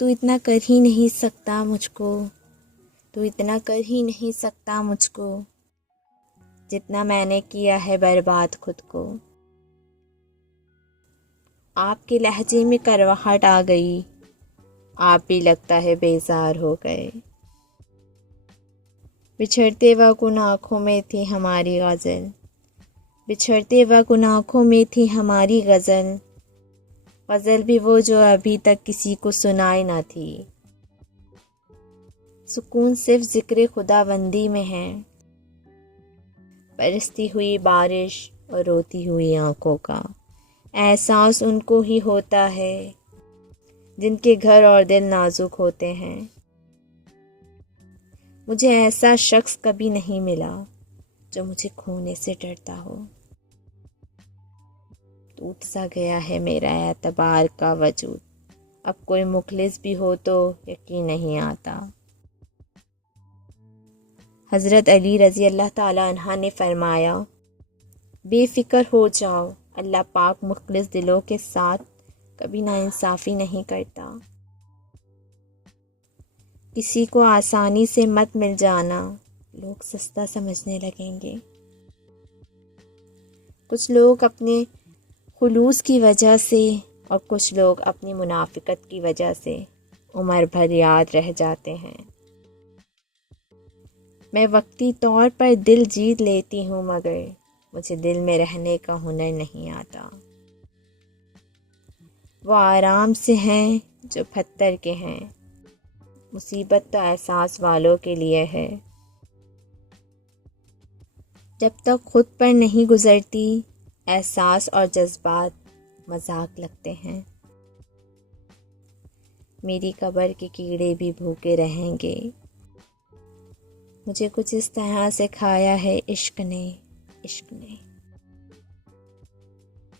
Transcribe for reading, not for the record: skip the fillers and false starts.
तू इतना कर ही नहीं सकता मुझको, तू इतना कर ही नहीं सकता मुझको, जितना मैंने किया है बर्बाद खुद को। आपके लहजे में करवाहट आ गई, आप भी लगता है बेजार हो गए। बिछड़ते वक्त उन आँखों में थी हमारी गज़ल, बिछड़ते वक्त उन आँखों में थी हमारी गज़ल, गज़ल भी वो जो अभी तक किसी को सुनाई ना थी। सुकून सिर्फ ज़िक्र खुदाबंदी में है, बरसती हुई बारिश और रोती हुई आँखों का एहसास उनको ही होता है जिनके घर और दिल नाजुक होते हैं। मुझे ऐसा शख्स कभी नहीं मिला जो मुझे खोने से डरता हो। टूट सा गया है मेरा एतबार का वजूद, अब कोई मुखलिस भी हो तो यकीन नहीं आता। हज़रत अली रज़ी अल्लाह ताला अन्हा ने फरमाया, बेफ़िक्र हो जाओ, अल्लाह पाक मुखलिस दिलों के साथ कभी नाइंसाफ़ी नहीं करता। किसी को आसानी से मत मिल जाना, लोग सस्ता समझने लगेंगे। कुछ लोग अपने खुलूस की वजह से और कुछ लोग अपनी मुनाफिकत की वजह से उम्र भर याद रह जाते हैं। मैं वक्ती तौर पर दिल जीत लेती हूँ, मगर मुझे दिल में रहने का हुनर नहीं आता। वो आराम से हैं जो पत्थर के हैं, मुसीबत तो एहसास वालों के लिए है। जब तक खुद पर नहीं गुजरती, एहसास और जज्बात मजाक लगते हैं। मेरी कब्र के कीड़े भी भूखे रहेंगे। मुझे कुछ इस तरह से खाया है इश्क ने, इश्क ने।